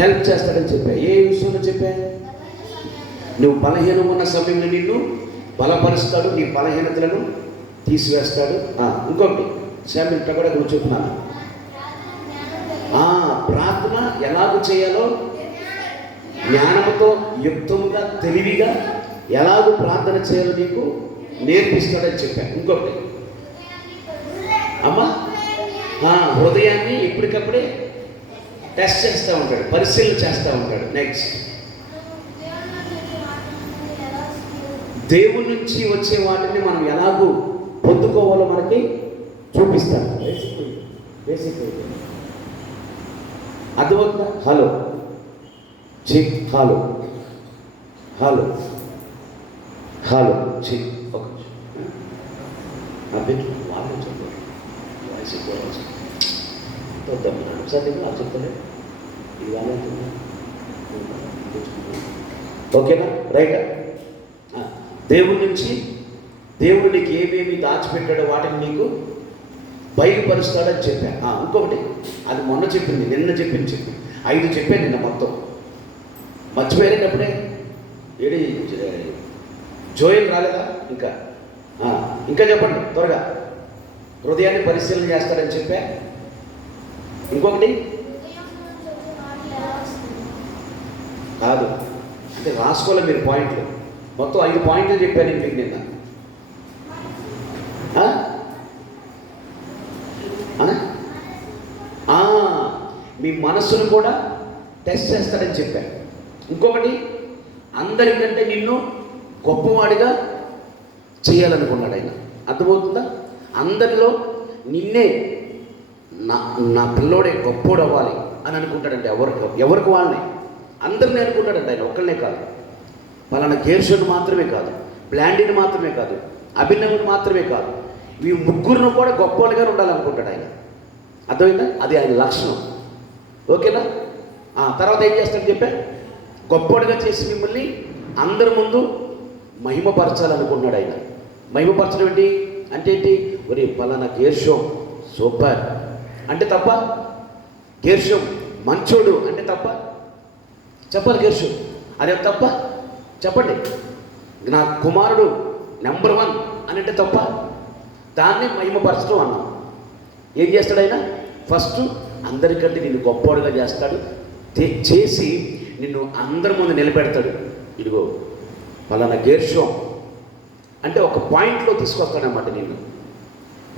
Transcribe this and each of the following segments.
Help చేస్తాడని చెప్పా. ఏ విషయంలో చెప్పా? నువ్వు బలహీనం ఉన్న సమయంలో నిన్ను బలపరుస్తాడు, నీ బలహీనతలను తీసివేస్తాడు. ఇంకొకటి శామ్యుల్ కూడా నువ్వు చెప్తున్నాను. ప్రార్థన ఎలాగ చేయాలో జ్ఞానంతో యుక్తముగా తెలివిగా ఎలాగ ప్రార్థన చేయాలో నీకు నేర్పిస్తాడని చెప్పాను. ఇంకొకటి అమ్మా, హృదయాన్ని ఎప్పటికప్పుడే టెస్ట్ చేస్తూ ఉంటాడు, పరిశీలన చేస్తూ ఉంటాడు. నెక్స్ట్, దేవుడి నుంచి వచ్చే వాటిని మనం ఎలాగూ పొందుకోవాలో మనకి చూపిస్తాడు. బేసిక్ అర్థమవుతుందా? Hello check, hello hello hello check. ఒక ఒకసారి చెప్తాను. ఇది ఓకేనా? రైటా? దేవుడి నుంచి దేవుడు నీకు ఏమేమి దాచిపెట్టాడో వాటిని నీకు బయలుపరుస్తాడని చెప్పాను. ఇంకొకటి, అది మొన్న చెప్పింది, నిన్న చెప్పింది 5 చెప్పాను నిన్న మొత్తం. మర్చిపోయినప్పుడే ఏడి జోయల్ రాలేదా? ఇంకా చెప్పండి త్వరగా. హృదయాన్ని పరిశీలన చేస్తాడని చెప్పా. ఇంకొకటి కాదు, అంటే రాసుకోవాలి మీరు పాయింట్లు. మొత్తం 5 పాయింట్లు చెప్పాను మీకు నిన్న. మీ మనస్సును కూడా టెస్ట్ చేస్తాడని చెప్పాను. ఇంకొకటి, అందరికంటే నిన్ను గొప్పవాడిగా చేయాలనుకున్నాడు ఆయన. అర్థమవుతుందా? అందరిలో నిన్నే నా పిల్లోడే గొప్పోడు అవ్వాలి అని అనుకుంటాడంటే ఎవరికి వాళ్ళని అందరినీ అనుకుంటాడంట ఆయన. ఒక్కళ్ళనే కాదు, పలానా గేర్షుని మాత్రమే కాదు, బ్లాండీని మాత్రమే కాదు, అభినవుని మాత్రమే కాదు, ఈ ముగ్గురును కూడా గొప్పవాళ్ళుగా ఉండాలనుకుంటాడు ఆయన. అర్థమైందా? అది ఆయన లక్షణం. ఓకేనా? తర్వాత ఏం చేస్తాడు చెప్పా? గొప్పవాడిగా చేసి మిమ్మల్ని అందరి ముందు మహిమపరచాలనుకున్నాడు ఆయన. మహిమపరచడం ఏంటి అంటే ఏంటి? ఒరే పలానా గేర్షోం సూపర్ అంటే తప్ప, గేర్షోం మంచోడు అంటే తప్ప చెప్పాలి. గేర్షోం అదే తప్ప చెప్పండి. నా కుమారుడు నెంబర్ 1 అని అంటే తప్ప, దాన్ని మహిమపరచడం అన్నాం. ఏం చేస్తాడు ఆయన? ఫస్ట్ అందరికంటే నిన్ను గొప్పవాడుగా చేస్తాడు, చేసి నిన్ను అందరి ముందు నిలబెడతాడు. ఇదిగో పలానా గేర్షోం అంటే ఒక పాయింట్లో తీసుకొస్తాడనమాట నిన్ను.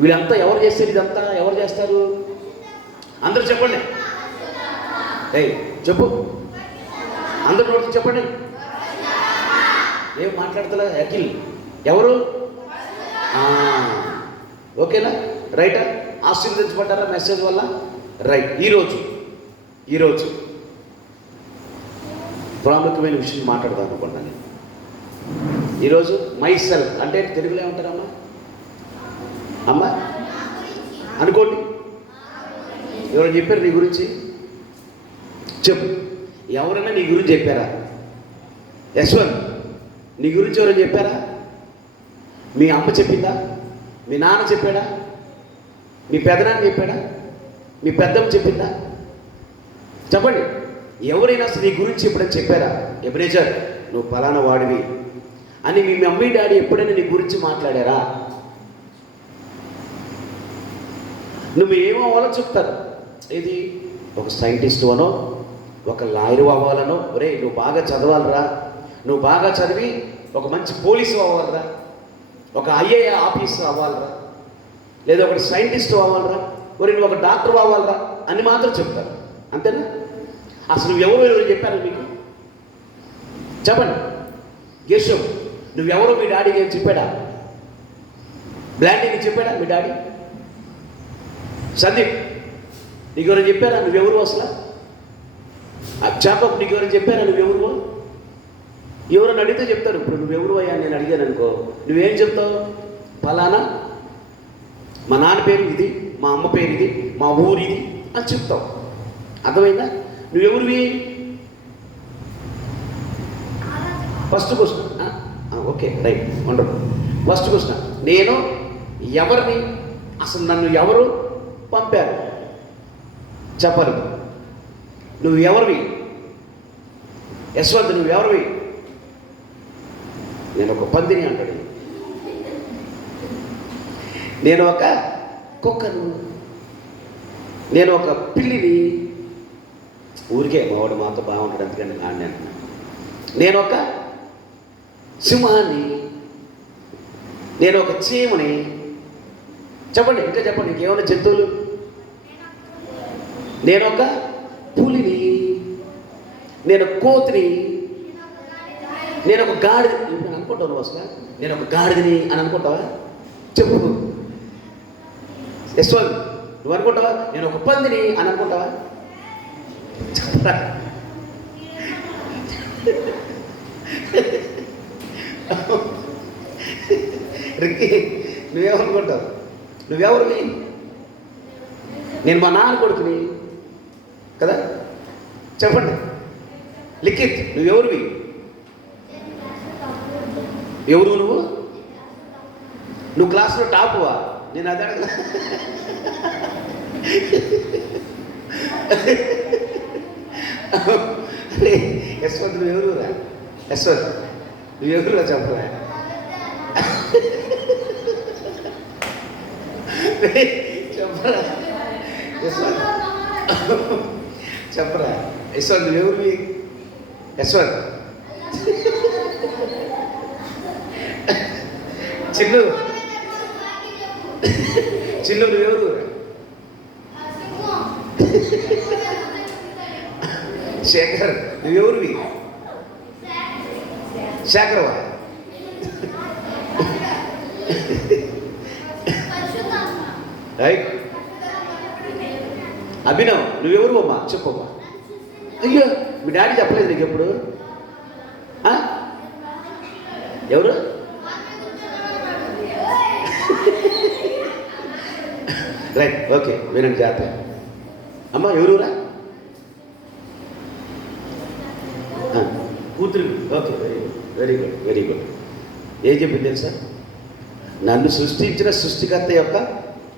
వీళ్ళంతా ఎవరు చేస్తారు? ఇదంతా ఎవరు చేస్తారు? అందరూ చెప్పండి. చెప్పు, అందరూ నోటి చెప్పండి. ఏం మాట్లాడతలే అఖిల్? ఎవరు? ఓకేనా? రైటా? ఆశీర్వదించబడ్డారా మెసేజ్ వల్ల? రైట్. ఈరోజు ప్రాముఖ్యమైన విషయం మాట్లాడదాం అనుకున్నాను. ఈరోజు మై సెల్ఫ్ అంటే తెలుగులో ఏమంటారమ్మా? అమ్మా అనుకోండి. ఎవరైనా చెప్పారు నీ గురించి? చెప్పు. ఎవరైనా నీ గురించి చెప్పారా? యశ్వంత్, నీ గురించి ఎవరైనా చెప్పారా? మీ అమ్మ చెప్పిందా? మీ నాన్న చెప్పాడా? మీ పెదనాన్న చెప్పాడా? మీ పెద్దమ్మ చెప్పిందా? చెప్పండి. ఎవరైనా అసలు నీ గురించి ఎప్పుడైనా చెప్పారా? ఎబనేజర్ నువ్వు ఫలానా వాడివి అని మీ మమ్మీ డాడీ ఎప్పుడైనా నీ గురించి మాట్లాడారా? నువ్వు ఏమో అవ్వాలో చెప్తారు. ఇది ఒక సైంటిస్ట్ అనో, ఒక లాయరు అవ్వాలనో, ఒరే నువ్వు బాగా చదవాలరా, నువ్వు బాగా చదివి ఒక మంచి పోలీసు అవ్వాలరా, ఒక ఐఏ ఆఫీసర్ అవ్వాలరా, లేదా ఒక సైంటిస్ట్ అవ్వాలరా, ఒరే నువ్వు ఒక డాక్టర్ అవ్వాలరా అని మాత్రం చెప్తారు. అంతేనా? అసలు ఎవరు చెప్పారు మీకు? చెప్పండి. గేర్షోం నువ్వెవరో మీ డాడీకి ఏం చెప్పాడా? బ్లాండీకి చెప్పాడా మీ డాడీ? సందీప్ నీకు ఎవరైనా చెప్పారా నువ్వెవరు? అసలు చాపక్ నీకు ఎవరైనా చెప్పారా నువ్వెవరు? ఎవరైనా అడిగితే చెప్తారు. ఇప్పుడు నువ్వెవరు అయ్యా నేను అడిగాను అనుకో, నువ్వేం చెప్తావు? ఫలానా మా నాన్న పేరు ఇది, మా అమ్మ పేరు ఇది, మా ఊరు ఇది అని చెప్తావు. అర్థమైందా? నువ్వెవరివి? First question. Okay right, wonderful. First question, నేను ఎవరిని? అసలు నన్ను ఎవరు పంపారు? చెప్పరు. నువ్వు ఎవరివి? యశ్వంత్ నువ్వెవరివి? నేను ఒక పందిని అంటాడు. నేను ఒక కుక్కను, నేను ఒక పిల్లిని. ఊరికే మావాడు మాతో బాగుంటాడు అందుకని ఆడిని అంటున్నా. నేను ఒక సింహాన్ని, నేను ఒక చీమని. చెప్పండి, ఇంకా చెప్పండి, ఇంకేమైనా జంతువులు? నేను ఒక పులిని, నేను కోతిని, నేను ఒక గాడిద. ఇప్పుడు అనుకుంటావు నువ్వు అసలు నేను ఒక గాడిదని అని అనుకుంటావా? చెప్పు యశ్వంత్, నువ్వు అనుకుంటావా నేను ఒక పందిని అని అనుకుంటావా? చెప్పరా? రిక్కి, నువ్వేమనుకుంటావు? నువ్వెవరివి? నేను మా నాన్న కొడుకుని కదా. చెప్పండి లిఖిత్, నువ్వెవరివి? ఎవరు నువ్వు? నువ్వు క్లాస్లో టాపువా? నేను అదే అడగ. యశ్వంత్ నువ్వెవరురా? యశ్వంత్ నువ్వెవరురా చెప్పరా? చెప్పరా యశ్వంత్, చెప్పరా యశ్వంత్ నువ్వెవరివి? యశ్వంత్ చిన్ను, చిన్ను నువ్వెవరు? శేఖర్ నువ్వెవరివి? శేఖరవా? రైట్. అభినవ్ నువ్వెవరు అమ్మా? చెప్పమ్మా. అయ్యో మీ డాడీ చెప్పలేదు నీకు ఎప్పుడు? ఎవరు? రైట్, ఓకే, వినండి జాగ్రత్త. అమ్మ ఎవరురా? కూతురు. Okay, very good, very good. ఏం చెప్పింది తెలుసా? నన్ను సృష్టించిన సృష్టికర్త యొక్క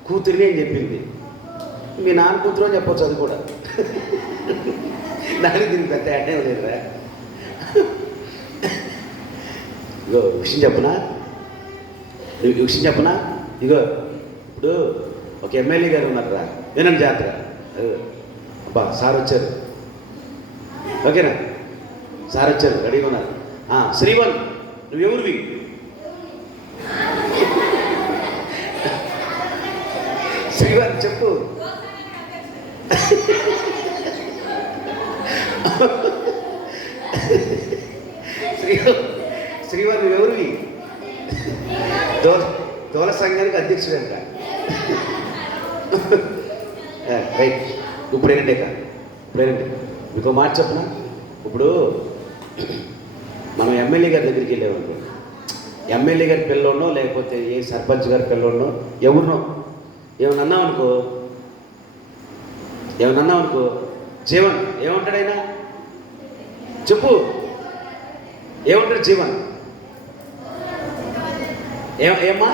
కూతురిని అని చెప్పింది. మీ నాన్న కూతురు అని చెప్పొచ్చు, అది కూడా. నాకు దీనికి పెద్ద అడ్డే లేదురా. ఇగో విషయం చెప్పనా? విషయం చెప్పనా? ఇగో ఇప్పుడు ఒక ఎమ్మెల్యే గారు ఉన్నారా, వినండి జాతర. అబ్బా సార్ వచ్చారు, ఓకేనా? సార్ వచ్చారు, రెడీగా ఉన్నారు. శ్రీవన్ నువ్వెవరివి? శ్రీవన్ చెప్పు. శ్రీవన్ నువ్వెవరివి? దోల సంఘానికి అధ్యక్షుడంట. రైట్. ఇప్పుడు ఏంటంటే మీకు మాట చెప్పనా? ఇప్పుడు మనం ఎమ్మెల్యే గారి దగ్గరికి వెళ్ళామనుకో, ఎమ్మెల్యే గారి పిల్లోనో లేకపోతే ఏ సర్పంచ్ గారి పిల్లోనో ఎవరినో ఏమన్నా అనుకో, జీవన్ ఏమంటాడైనా? చెప్పు, ఏమంటాడు జీవన్? ఏమ్మా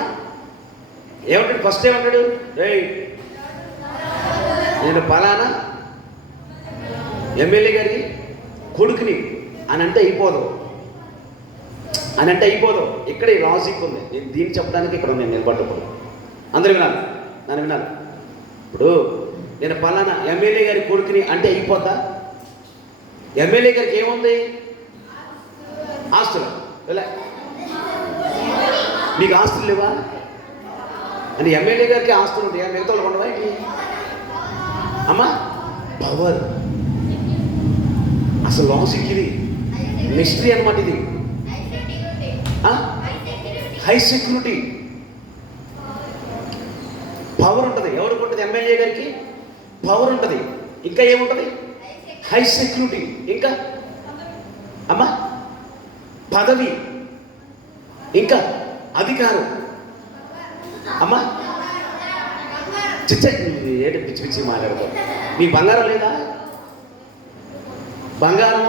ఏమంటాడు? ఫస్ట్ ఏమంటాడు? రేయ్ నేను పలానా ఎమ్మెల్యే గారికి కొడుకుని అని అంటే అయిపోదు, ఇక్కడ ఈ లాజిక్ ఉంది. నేను దీన్ని చెప్పడానికి ఇక్కడ నేను నిలబడ్డప్పుడు అందరూ వినాలి, నన్ను వినాలి. ఇప్పుడు నేను పలానా ఎమ్మెల్యే గారి కొడుకుని అంటే అయిపోతా? ఎమ్మెల్యే గారికి ఏముంది? ఆస్తులు. ఇలా నీకు ఆస్తులు లేవా? అని ఎమ్మెల్యే గారికి ఆస్తులు ఉంటాయా? మిగతా వాళ్ళు ఉండవా? అమ్మా పవర్, అసలు లాజిక్ ఇది, మిస్టరీ అనమాట ఇది. హై సెక్యూరిటీ పవర్ ఉంటుంది. ఎవరికి ఉంటుంది? ఎమ్మెల్యే గారికి పవర్ ఉంటుంది. ఇంకా ఏముంటుంది? High security. ఇంకా అమ్మా పదవి, ఇంకా అధికారం. అమ్మా ఏంటి పిచ్చి పిచ్చి మాట్లాడతావు? మీ బంగారం లేదా? బంగారం,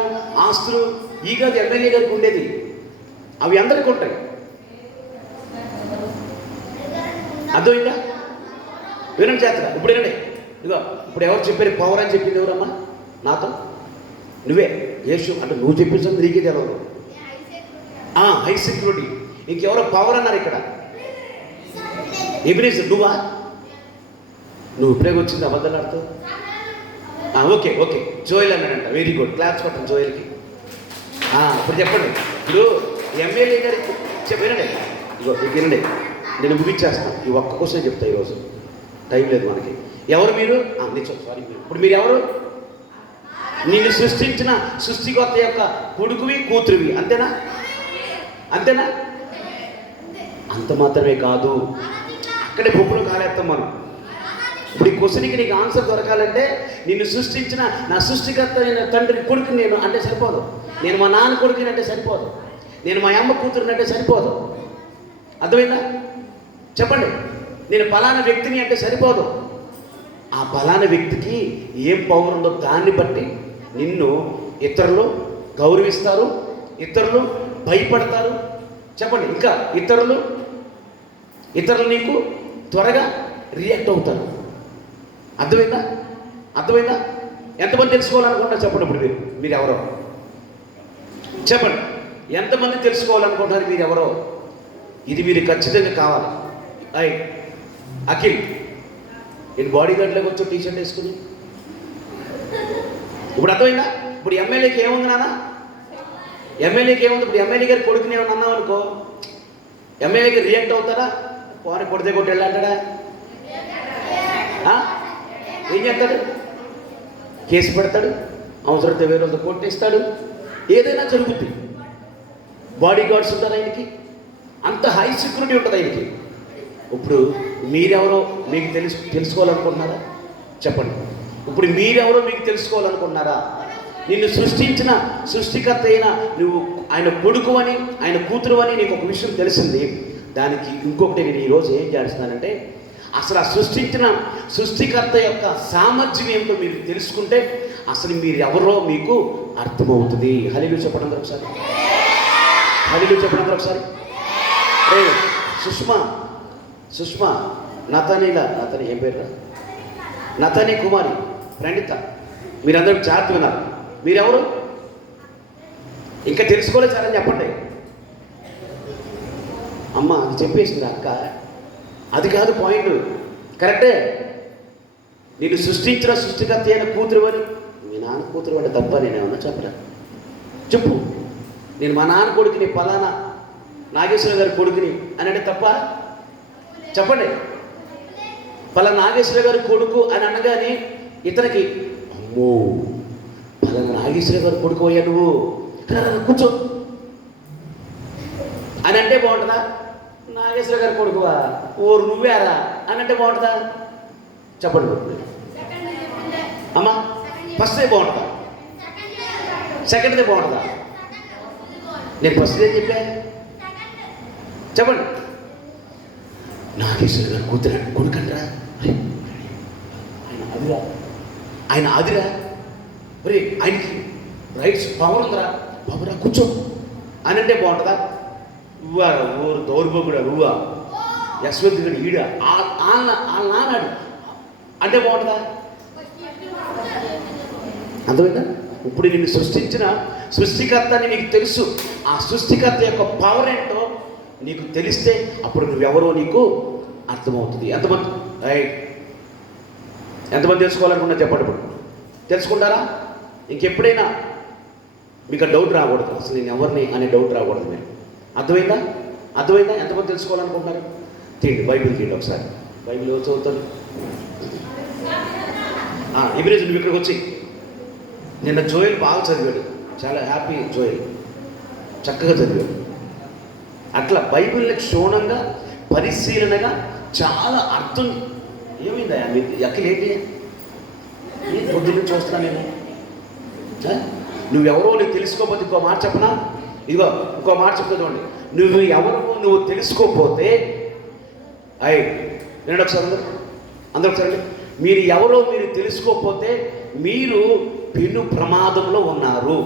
ఆస్తులు ఈ కాదు ఎమ్మెల్యే గారికి ఉండేది, అవి అందరికీ ఉంటాయి. అర్థమైందా? వినండి జాతర. ఇప్పుడు వినండి. ఇదిగో ఇప్పుడు ఎవరు చెప్పారు పవర్ అని చెప్పింది? ఎవరమ్మా నాతో? నువ్వే యేసు అంటే నువ్వు చెప్పించడం నీకే తెలవదు. High security. ఇంకెవరో పవర్ అన్నారు ఇక్కడ. ఎబినేజర్ నువ్వా? నువ్వు ఇప్పుడే వచ్చింది అబద్ధాలు ఆడుతూ. ఓకే ఓకే, జోయల్ అన్నాడంట. వెరీ గుడ్, క్లాప్స్ కొట్టండి జోయల్కి. ఇప్పుడు చెప్పండి. ఇప్పుడు ఎమ్మెల్యే గారి వినండి, ఇగో వినండి, నేను ముగించేస్తాను. ఈ ఒక్క క్వశ్చన్ చెప్తా ఈరోజు, టైం లేదు మనకి. ఎవరు మీరు? సారీ, ఇప్పుడు మీరు ఎవరు? నిన్ను సృష్టించిన సృష్టికర్త యొక్క కొడుకువి కూతురువి, అంతేనా? అంతేనా? అంత మాత్రమే కాదు, అక్కడే పొప్పులు కాలేస్తాం మనం. ఇప్పుడు ఈ క్వశ్చన్కి నీకు ఆన్సర్ దొరకాలంటే నిన్ను సృష్టించిన నా సృష్టికర్త అయిన తండ్రి కొడుకుని నేను అంటే సరిపోదు, నేను మా నాన్న కొడుకుని అంటే సరిపోదు, నేను మా అమ్మ కూతురుని అంటే సరిపోదు. అర్థమైందా? చెప్పండి. నేను పలానా వ్యక్తిని అంటే సరిపోదు. ఆ పలానా వ్యక్తికి ఏం పవర్ ఉందో దాన్ని బట్టి నిన్ను ఇతరులు గౌరవిస్తారు, ఇతరులు భయపడతారు. చెప్పండి. ఇంకా ఇతరులు నీకు త్వరగా రియాక్ట్ అవుతారు. అర్థమైందా? అర్థమైందా? ఎంతమంది తెలుసుకోవాలనుకుంటున్నారు చెప్పండి. ఇప్పుడు మీరు ఎవరో చెప్పండి. ఎంతమంది తెలుసుకోవాలనుకుంటున్నారు మీరు ఎవరో? ఇది మీరు ఖచ్చితంగా కావాలి. అఖిల్, నేను బాడీ గార్డ్లోకి వచ్చి టీషర్ట్ వేసుకుని, ఇప్పుడు అర్థమైందా? ఇప్పుడు ఎమ్మెల్యేకి ఏముంది నాన్న? ఎమ్మెల్యేకి ఏముంది? ఇప్పుడు ఎమ్మెల్యే గారి కొడుకుని ఏమన్నా అన్నావు అనుకో, ఎమ్మెల్యే గారు రియాక్ట్ అవుతారా? పోనీ కొడితే కొట్టి వెళ్ళంటాడా? ఏం చేస్తాడు? కేసు పెడతాడు, అవసరమైతే వేరే వాళ్ళతో కొట్టేస్తాడు, ఏదైనా జరుగుతుంది. బాడీ గార్డ్స్ ఉంటారు ఆయనకి, అంత హై సెక్యూరిటీ ఉంటుంది ఆయనకి. ఇప్పుడు మీరెవరో మీకు తెలుసుకోవాలనుకుంటున్నారా? చెప్పండి. ఇప్పుడు మీరెవరో మీకు తెలుసుకోవాలనుకుంటున్నారా? నిన్ను సృష్టించిన సృష్టికర్త అయిన నువ్వు ఆయన కొడుకు అని, ఆయన కూతురు అని నీకు ఒక విషయం తెలిసింది. దానికి ఇంకొకటి నేను ఈరోజు ఏం చేస్తున్నానంటే, అసలు ఆ సృష్టించిన సృష్టికర్త యొక్క సామర్థ్యం ఏమిటో మీరు తెలుసుకుంటే అసలు మీరు ఎవరో మీకు అర్థమవుతుంది. హల్లెలూయా చెప్పండి ఒకసారి. హల్లెలూయా చెప్పండి ఒకసారి. సుష్మా నతని ఏం పేరు? నతని కుమారి ప్రణిత, మీరందరూ జాగ్రత్త విన్నారు. మీరెవరు? ఇంకా తెలుసుకోలేదు సార్ అని చెప్పండి. అమ్మ అది చెప్పేసింది అక్క, అది కాదు పాయింట్. కరెక్టే. నేను సృష్టించిన సృష్టికర్త అయిన కూతురు అని, మీ నాన్న కూతురు అంటే తప్ప నేనేమన్నా చెప్పరా? చెప్పు. నేను మా నాన్న కొడుకుని, పలానా నాగేశ్వర గారి కొడుకుని అని అంటే తప్ప? చెప్పండి. పలానా నాగేశ్వర గారి కొడుకు అని అనగానే ఇతనికి అమ్మో పలానా నాగేశ్వర గారి కొడుకు అయ్యా నువ్వు కూర్చో అని అంటే బాగుంటుందా? నాగేశ్వర గారి కొడుకువా ఓరు నువ్వేరా అని అంటే బాగుంటుందా? చెప్పండి అమ్మా. ఫస్ట్దే బాగుంటుందా? సెకండ్దే బాగుంటుందా? నేను ఫస్ట్ ఏం చెప్పా? చెప్పండి. నాగేశ్వర గారు కూతురు కొడుకంటరా, ఆయన ఆదిరా, మరి ఆయనకి రైట్స్ పవర్ ఉందరా, పవరా కూర్చో అని అంటే బాగుంటుందా? నువ్వా ఊరు దౌర్భకుడా, నువ్వా యశ్వంతుడు ఈడ నానాడు అంటే బాగుంటుందా? అర్థమైందా? ఇప్పుడు నిన్ను సృష్టించిన సృష్టికర్త అని నీకు తెలుసు. ఆ సృష్టికర్త యొక్క పవర్ ఏంటో నీకు తెలిస్తే అప్పుడు నువ్వెవరో నీకు అర్థమవుతుంది. ఎంతమంది తెలుసుకోవాలనుకున్నా చెప్పండి. ఇప్పుడు తెలుసుకుంటారా? ఇంకెప్పుడైనా మీకు ఆ డౌట్ రాకూడదు, అసలు నేను ఎవరిని అనే డౌట్ రాకూడదు. మీరు అర్థమైందా? ఎంతమంది తెలుసుకోవాలనుకుంటున్నారు? తీయండి బైబిల్, తీయండి ఒకసారి. బైబిల్ ఎవరు చదువుతారు? ఎబ్రేజ్ నువ్వు ఇక్కడికి వచ్చి, నిన్న జోయల్ బాగా చదివాడు, చాలా హ్యాపీ. జోయల్ చక్కగా చదివాడు. అట్లా బైబిల్ని క్షుణ్ణంగా పరిశీలనగా చాలా అర్థం. ఏమైందా మీకు ఎక్కలేంటి? పొద్దున్న చూస్తున్నా నేను. నువ్వెవరో నీకు తెలుసుకోకపోతే ఇంకో మాట చెప్పనా? ఇదిగో ఇంకో మాట చెప్తా చూడండి. నువ్వు ఎవరో నువ్వు తెలుసుకోకపోతే వినండి ఒకసారి, అందరూ ఒకసారి. మీరు ఎవరో మీరు తెలుసుకోకపోతే మీరు పెను ప్రమాదంలో ఉన్నారు.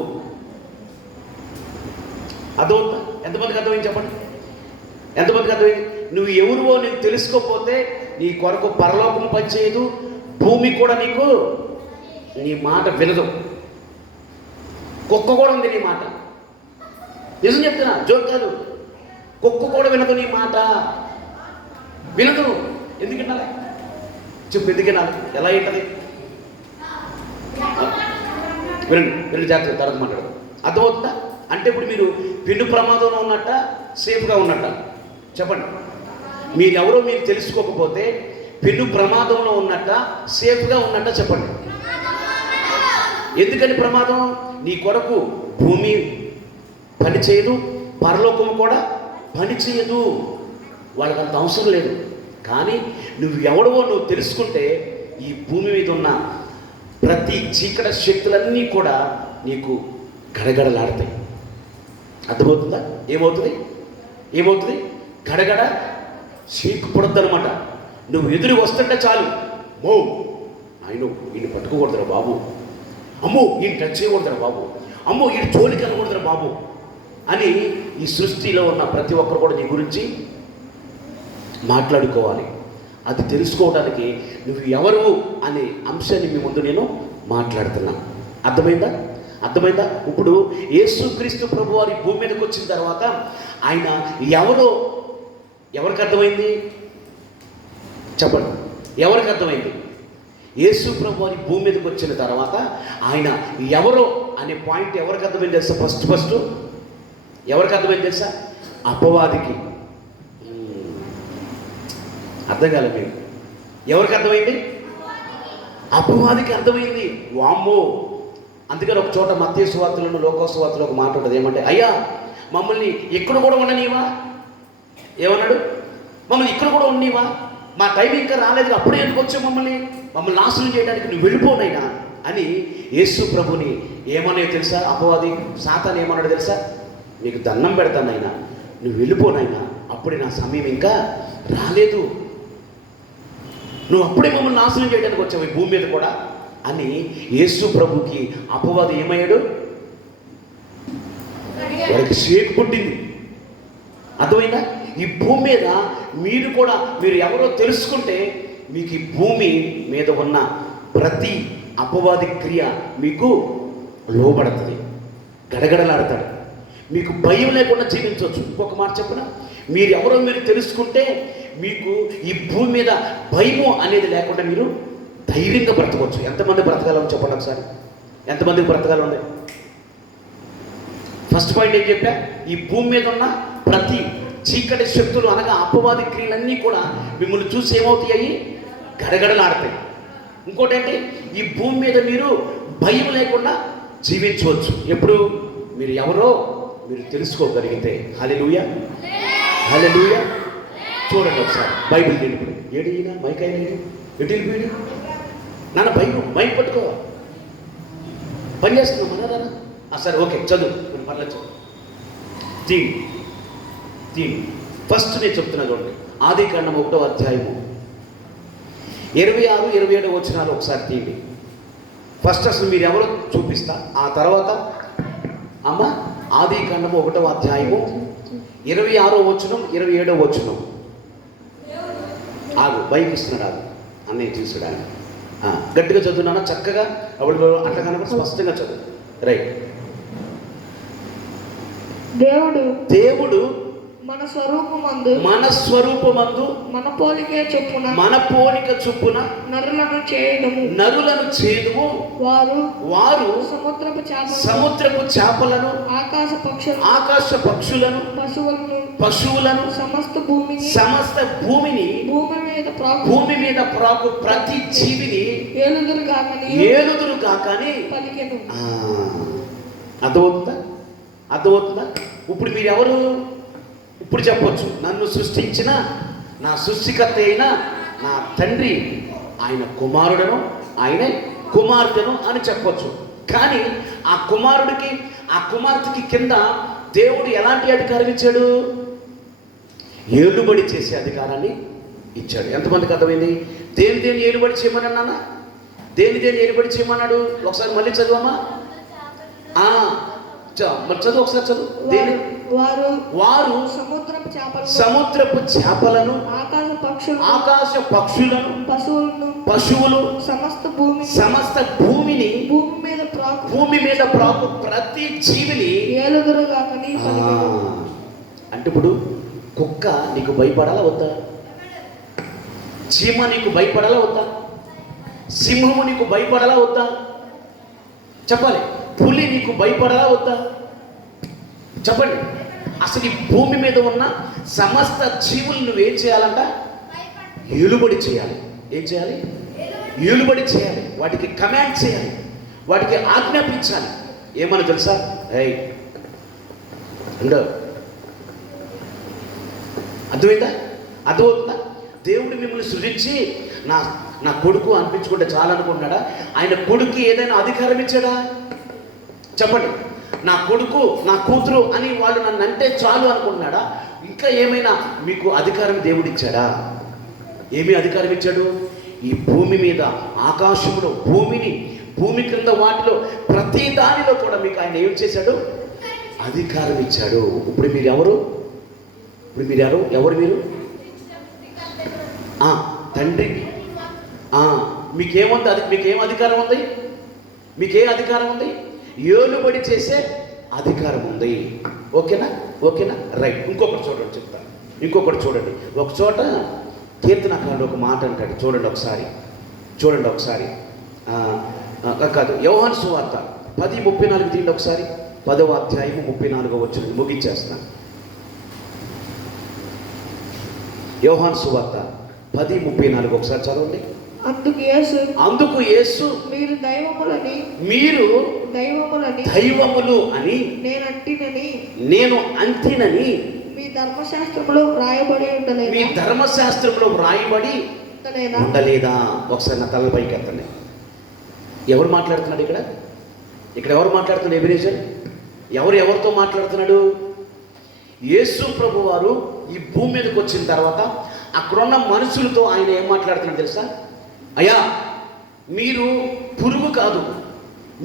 అర్థమవుతా? ఎంతమందికి అర్థమైంది చెప్పండి? ఎంతమందికి అర్థమైంది? నువ్వు ఎవరువో నీకు తెలుసుకోకపోతే నీ కొరకు పరలోకం పనిచేయదు, భూమి కూడా నీకు నీ మాట వినదు. కుక్క కూడా ఉంది నీ మాట. నిజం చెప్తున్నా, జోక్ కాదు. కుక్క కూడా వినదు నీ మాట, వినదు. ఎందుకు వినాలి చెప్పు? ఎందుకు వినాలి? ఎలా ఏంటది? వినండి జాగ్రత్త, తర్వాత మాట్లాడదు. అర్థమవుతుందా? అంటే ఇప్పుడు మీరు పెను ప్రమాదంలో ఉన్నట్ట, సేఫ్గా ఉన్నట్ట? చెప్పండి. మీరు ఎవరో మీరు తెలుసుకోకపోతే పెను ప్రమాదంలో ఉన్నట్ట, సేఫ్గా ఉన్నట్ట? చెప్పండి. ఎందుకని ప్రమాదం? నీ కొరకు భూమి పని చేయదు, పరలోకం కూడా పని చేయదు. వాళ్ళకి అంత అవసరం లేదు. కానీ నువ్వు ఎవడవో నువ్వు తెలుసుకుంటే ఈ భూమి మీద ఉన్న ప్రతి చీకటి శక్తులన్నీ కూడా నీకు గడగడలాడతాయి. అర్థమవుతుందా? ఏమవుతుంది? గడగడ చీకుపడద్దు అనమాట. నువ్వు ఎదురు వస్తుంటే చాలు, మో ఆయన ఈయన పట్టుకోకూడదురా బాబు, అమ్మో ఈయన టచ్ చేయకూడదురా బాబు, అమ్మో ఈయన జోలికి వెళ్ళకూడదురా బాబు అని ఈ సృష్టిలో ఉన్న ప్రతి ఒక్కరు కూడా నీ గురించి మాట్లాడుకోవాలి. అది తెలుసుకోవడానికి నువ్వు ఎవరు అనే అంశాన్ని మీ ముందు నేను మాట్లాడుతున్నా. అర్థమైందా? ఇప్పుడు యేసుక్రీస్తు ప్రభు వారి భూమి మీదకి వచ్చిన తర్వాత ఆయన ఎవరికి అర్థమైంది? చెప్పండి, ఎవరికి అర్థమైంది? యేసు ప్రభు వారి భూమి మీదకి వచ్చిన తర్వాత ఆయన ఎవరో అనే పాయింట్ ఎవరికి అర్థమైంది తెలుసా? ఫస్ట్ ఎవరికి అర్థమైంది తెలుసా? అపవాదికి. అర్థం కాలేదు మీకు? ఎవరికి అర్థమైంది? అపవాదికి అర్థమైంది. వామ్మో! అందుకని ఒక చోట మత్తయి సువార్తలోను లోకా సువార్తలో ఒక మాట ఉంటుంది. ఏమంటే, అయ్యా మమ్మల్ని ఇక్కడ కూడా ఉండనీవా? ఏమన్నాడు? మమ్మల్ని ఇక్కడ కూడా ఉండనీవా? మా టైం ఇంకా రాలేదు, అప్పుడే ఎందుకు వచ్చావు? మమ్మల్ని నాశనం చేయడానికి నువ్వు వెళ్ళిపోనైనా అని యేసు ప్రభుని ఏమనే తెలుసా? అపవాది సాతాను ఏమన్నాడు తెలుసా? నీకు దండం పెడతానైనా, నువ్వు వెళ్ళిపోనైనా, అప్పుడే నా సమయం ఇంకా రాలేదు, నువ్వు అప్పుడే మమ్మల్ని నాశనం చేయడానికి వచ్చావు ఈ భూమి మీద కూడా అని యేసు ప్రభుకి అపవాది ఏమయ్యాడు? వారికి షేక్ పుట్టింది. అర్థమైందా? ఈ భూమి మీద మీరు ఎవరో తెలుసుకుంటే మీకు ఈ భూమి మీద ఉన్న ప్రతి అపవాది క్రియ మీకు లోబడుతుంది, గడగడలాడతాడు. మీకు భయం లేకుండా జీవించవచ్చు. ఇంకొక మాట చెప్పిన, మీరు తెలుసుకుంటే మీకు ఈ భూమి మీద భయము అనేది లేకుండా మీరు ధైర్యంగా బ్రతకవచ్చు. ఎంతమంది బ్రతకాలని చెప్పండి ఒకసారి. ఎంతమందికి బ్రతకాలి? ఫస్ట్ పాయింట్ ఏం చెప్పా? ఈ భూమి మీద ఉన్న ప్రతి చీకటి శక్తులు అనగా అపవాది క్రియలన్నీ కూడా మిమ్మల్ని చూసి ఏమవుతాయి? గడగడలాడతాయి. ఇంకోటి ఏంటి? ఈ భూమి మీద మీరు భయం లేకుండా జీవించవచ్చు. ఎప్పుడు మీరు ఎవరో మీరు తెలుసుకోగలిగితే. హల్లెలూయా. చూడండి ఒకసారి బైబిల్ తింటుడు ఏడినా మైకాయ ఎటు వెళ్ళిపోయాడు? నాన్న మైక్ పట్టుకో, పని చేస్తున్నాం అన్నారా? సరే ఓకే, చదువు, పర్లేదు చదువు. తీయండి. ఫస్ట్ నేను చెప్తున్నా చూడండి, ఆదికాండం 1వ అధ్యాయము 26, 27 వచనాలు ఒకసారి తీయండి. ఫస్ట్ అసలు మీరు ఎవరో చూపిస్తా, ఆ తర్వాత అమ్మ ఆదికాండము 1వ అధ్యాయము 26వ వచనం 27వ వచనం. ఆగు, బైక్ ఇస్తున్నాడు, అన్నయ్య చూసాడు. ఆయన గట్టిగా చదువున్నానా? చక్కగా అప్పుడు అట్లా కనుక స్పష్టంగా చదువు. రైట్. దేవుడు మన స్వరూపమందు మన పోలిక చొప్పున నరులను చేయుదుము. వారు సముద్రపు చేపలను, ఆకాశ పక్షులను, పశువులను, సమస్త భూమిని, భూమి మీద ప్రాకు ప్రతి జీవిని ఏలుదురు కాకని పలికెను. అర్థమవుతుందా? ఇప్పుడు మీరు ఎవరు? ఇప్పుడు చెప్పొచ్చు, నన్ను సృష్టించిన నా సృష్టికర్త అయిన నా తండ్రి, ఆయన కుమారుడను, ఆయనే కుమార్తెను అని చెప్పొచ్చు. కానీ ఆ కుమార్తెకి కింద దేవుడు ఎలాంటి అధికారం ఇచ్చాడు? ఏలుబడి చేసే అధికారాన్ని ఇచ్చాడు. ఎంతమందికి అర్థమైంది? దేని ఏలుబడి చేయమన్నాడు నాన్న? దేని ఏలుబడి చేయమన్నాడు? ఒకసారి మళ్ళీ చదువమ్మా. చదువు ఒకసారి చదువు. వారు సముద్రపు చేపలను, ఆకాశ పక్షులను, పశువులు, సమస్త భూమిని, భూమి మీద ప్రాకు ప్రతి జీవిని ఏలుదురుగాకని ఆ, పలికెను. అంటే ఇప్పుడు కుక్క నీకు భయపడాలా వద్దా? చీమ నీకు భయపడాలా వద్దా? సింహము నీకు భయపడాలా వద్దా? చెప్పాలి. పులి నీకు భయపడాలా వద్దా? చెప్పండి. అసలు ఈ భూమి మీద ఉన్న సమస్త జీవులు నువ్వేం చేయాలంట? ఏలుబడి చేయాలి. ఏం చేయాలి? ఏలుబడి చేయాలి. వాటికి కమాండ్ చేయాలి, వాటికి ఆజ్ఞాపించాలి. ఏమని తెలుసా? ఏయ్ ఉండో. అర్థమైందా? అర్థమవుతుందా? దేవుడు మిమ్మల్ని సృజించి నా నా కొడుకు అనిపించుకుంటే చాలనుకుంటున్నాడా? ఆయన కొడుకు ఏదైనా అధికారం ఇచ్చాడా? చెప్పండి. నా కొడుకు నా కూతురు అని వాళ్ళు నన్ను అంటే చాలు అనుకుంటున్నాడా? ఇంకా ఏమైనా మీకు అధికారం దేవుడు ఇచ్చాడా? ఏమి అధికారం ఇచ్చాడు? ఈ భూమి మీద, ఆకాశంలో, భూమి క్రింద వాటిలో ప్రతి దానిలో కూడా మీకు ఆయన ఏం చేశాడు? అధికారం ఇచ్చాడు. ఇప్పుడు మీరు ఎవరు? ఎవరు మీరు? తండ్రి. మీకేముంది? మీకేం అధికారం ఉంది? మీకే అధికారం ఉంది? ఏలుబడి చేసే అధికారం ఉంది. ఓకేనా? రైట్. ఇంకొకటి చూడండి, చెప్తాను. ఇంకొకటి చూడండి. ఒక చోట కీర్తనకారుడు ఒక మాట అంటాడు. చూడండి ఒకసారి. కాదు, యోహాను సువార్త 10:34 తీయండి ఒకసారి. 10వ అధ్యాయము 34వ వచనం ముగించేస్తాను. యోహాను సువార్త 10:34 ఒకసారి చదవండి. అందుకు యేసు మీరు దైవములు అని నేను అంటినని మీ ధర్మశాస్త్రంలో వ్రాయబడి ఉండలేదా? ఒకసారి నా తల పైకి ఎత్తండి. ఎవరు మాట్లాడుతున్నాడు ఇక్కడ? ఎవరు మాట్లాడుతున్నాడు? ఎబినేజర్ ఎవరితో మాట్లాడుతున్నాడు? యేసు ప్రభు వారు ఈ భూమి మీదకి వచ్చిన తర్వాత అక్కడున్న మనుషులతో ఆయన ఏం మాట్లాడుతున్నాడు తెలుసా? అయ్యా, మీరు పురుగు కాదు,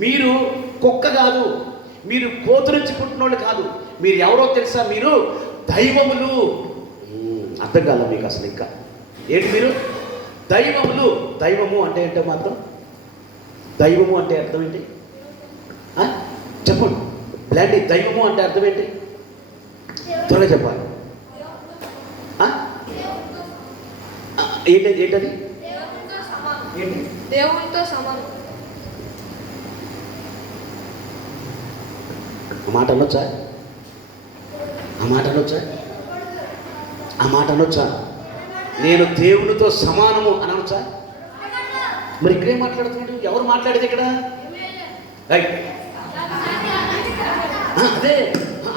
మీరు కుక్క కాదు, మీరు కోతు నుంచి పుట్టినోళ్ళు కాదు, మీరు ఎవరో తెలుసా? మీరు దైవములు. అర్థం కాల మీకు అసలు ఇంకా ఏంటి? మీరు దైవములు. దైవము అంటే ఏంటో మాత్రం? దైవము అంటే అర్థం ఏంటి? చెప్పండి. బ్లాండి, దైవము అంటే అర్థం ఏంటి? త్వరగా చెప్పాలి. ఏంటది? ఏంటి? దేవునితో సమానం. ఆ మాట అనొచ్చా? నేను దేవునితో సమానము అని అనొచ్చా? మరి ఇక్కడేం మాట్లాడుతున్నాడు? ఎవరు మాట్లాడేది ఇక్కడ? అదే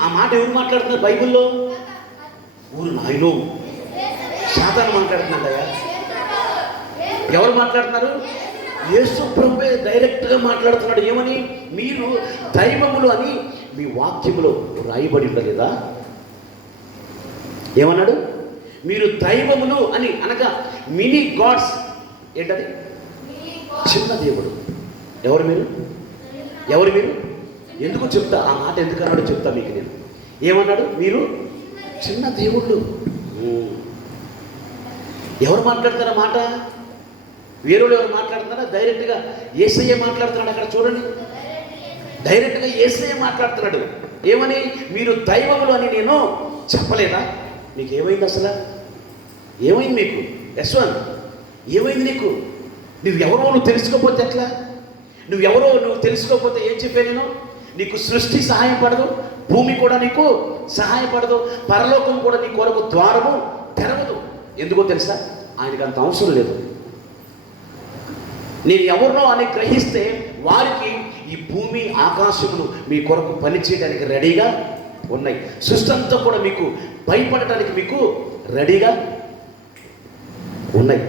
ఆ మాట ఎవరు మాట్లాడుతున్నారు బైబిల్లో? ఊరు నాయనో, శాతాను మాట్లాడుతున్నాడయ్యా. ఎవరు మాట్లాడుతున్నారు? యేసు ప్రభువే డైరెక్ట్గా మాట్లాడుతున్నాడు. ఏమని? మీరు దైవములు అని మీ వాక్యములో రాయబడి ఉండలేదా? ఏమన్నాడు? మీరు దైవములు అని అనగా మినీ గాడ్స్. ఏంటది? చిన్న దేవుడు. ఎవరు మీరు? ఎందుకు చెప్తా ఆ మాట? ఎందుకు అన్నాడో చెప్తా మీకు నేను. ఏమన్నాడు? మీరు చిన్న దేవుళ్ళు. ఎవరు మాట్లాడతారా మాట? వేరేవాళ్ళు ఎవరు మాట్లాడుతున్నారా? డైరెక్ట్గా యేసయ్య మాట్లాడుతున్నాడు. అక్కడ చూడండి, డైరెక్ట్గా యేసయ్య మాట్లాడుతున్నాడు. ఏమని? మీరు దైవములు అని నేను చెప్పలేదా? నీకు ఏమైంది అసలు? ఏమైంది మీకు? యశ్వంత్, ఏమైంది నీకు? నువ్వెవరో నువ్వు తెలుసుకోకపోతే ఎట్లా? నువ్వు తెలుసుకోకపోతే ఏం చెప్పాను నేను? నీకు సృష్టి సహాయపడదు, భూమి కూడా నీకు సహాయపడదు, పరలోకం కూడా నీ కొరకు ద్వారము తెరవదు. ఎందుకో తెలుసా? ఆయనకు అంత అవసరం లేదు. నేను ఎవరినో అని గ్రహిస్తే వారికి ఈ భూమి ఆకాశములు మీ కొరకు పనిచేయడానికి రెడీగా ఉన్నాయి. సృష్టి అంతా కూడా మీకు భయపడటానికి మీకు రెడీగా ఉన్నాయి.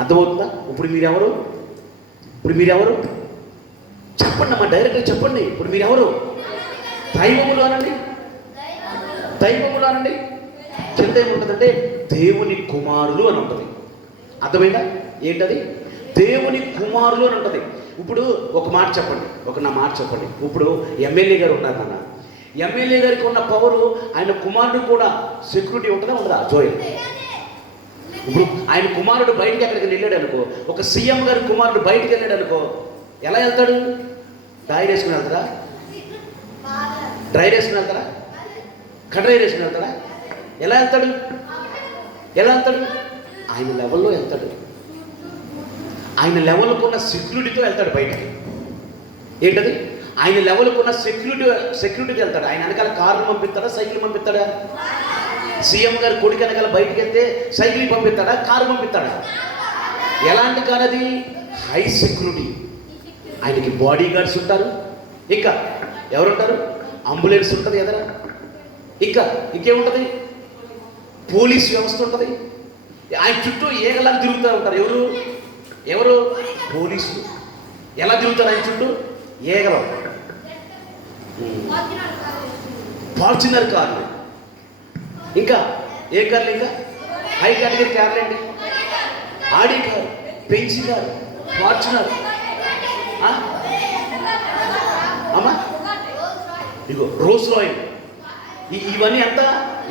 అర్థమవుతుందా? ఇప్పుడు మీరెవరు? చెప్పండి అమ్మా, డైరెక్ట్గా చెప్పండి. ఇప్పుడు మీరెవరు? దైవములు అనండి. కింద ఏముంటుందంటే దేవుని కుమారులు అని ఉంటుంది. అర్థమైందా? ఏంటది? దేవుని కుమారులు అని ఉంటుంది. ఇప్పుడు ఒక మాట చెప్పండి, నా మాట చెప్పండి. ఇప్పుడు ఎమ్మెల్యే గారు ఉన్నారు నాన్న. ఎమ్మెల్యే గారికి ఉన్న పవరు ఆయన కుమారుడు కూడా సెక్యూరిటీ ఉంటుందా ఉండదా? జోయల్, ఇప్పుడు ఆయన కుమారుడు బయటికి ఎక్కడికి వెళ్ళాడు అనుకో, ఒక సీఎం గారి కుమారుడు బయటికి వెళ్ళాడు అనుకో, ఎలా వెళ్తాడు? డాయర్ వేసుకుని వెళ్తారా? డ్రైర్ వేసుకుని వెళ్తారా? కడ్రైర్ వేసుకుని వెళ్తారా? ఎలా వెళ్తాడు? ఎలా వెళ్తాడు? ఆయన లెవెల్లో వెళ్తాడు. ఆయన లెవెల్కు ఉన్న సెక్యూరిటీతో వెళ్తాడు బయటికి. ఏంటది? ఆయన లెవెల్కు ఉన్న సెక్యూరిటీకి వెళ్తాడు. ఆయన వెనకాల కారును పంపిస్తాడా, సైకిల్ పంపిస్తాడా? సీఎం గారు కొడుకు వెనకాల బయటికి వెళ్తే సైకిల్ పంపిస్తాడా, కారు పంపిస్తాడా? ఎలాంటి కారు అది? High security. ఆయనకి బాడీ గార్డ్స్ ఉంటారు. ఇంకా ఎవరుంటారు? అంబులెన్స్ ఉంటుంది ఎదరా. ఇంకా ఇంకేముంటుంది? పోలీస్ వ్యవస్థ ఉంటుంది. ఆయన చుట్టూ ఏగలా తిరుగుతూ ఉంటారు. ఎవరు ఎవరు? పోలీసులు. ఎలా తిరుగుతారు ఆయన చుట్టూ? ఏగలం. ఫార్చునర్ కార్లు. ఇంకా ఏ కార్లు? ఇంకా హై కేటగిరీ కార్లు అండి. ఆడి కారు, పెన్సీ కారు, ఫార్చునర్. అమ్మా ఇగో రోల్స్ రాయల్. ఇవన్నీ ఎంత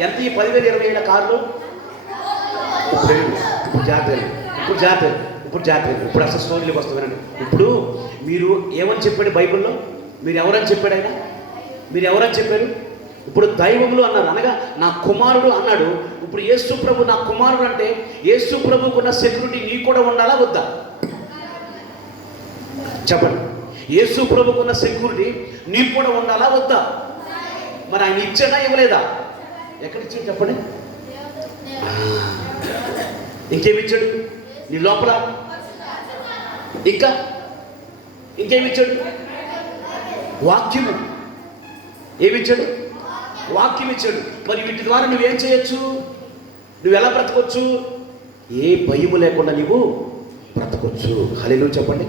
ఎంత? ఈ 10,000 20,000 కార్లు. ఇప్పుడు జాగ్రత్త. ఇప్పుడు అసలు స్టోరీలోకి వస్తుంది వినండి. ఇప్పుడు మీరు ఏమని చెప్పాడు బైబిల్లో? మీరు ఎవరని చెప్పాడు ఆయన? మీరు ఎవరని చెప్పారు? ఇప్పుడు దైవములు అన్నారు, అనగా నా కుమారుడు అన్నాడు. ఇప్పుడు యేసు ప్రభు నా కుమారుడు అంటే యేసు ప్రభుకున్న సెక్యూరిటీ నీకు కూడా ఉండాలా వద్దా? చెప్పండి. యేసు ప్రభుకున్న సెక్యూరిటీ నీకు కూడా ఉండాలా వద్దా? మరి ఆయన ఇచ్చాడా ఇవ్వలేదా? ఎక్కడ ఇచ్చాడు చెప్పండి? ఇంకేమిచ్చాడు నీ లోపల? ఇంకా ఇంకేమిచ్చాడు? వాక్యము. ఏమిచ్చాడు? వాక్యం ఇచ్చాడు. మరి వీటి ద్వారా నువ్వేం చేయొచ్చు? నువ్వు ఎలా బ్రతకొచ్చు? ఏ భయము లేకుండా నీవు బ్రతకొచ్చు. హల్లెలూయా చెప్పండి.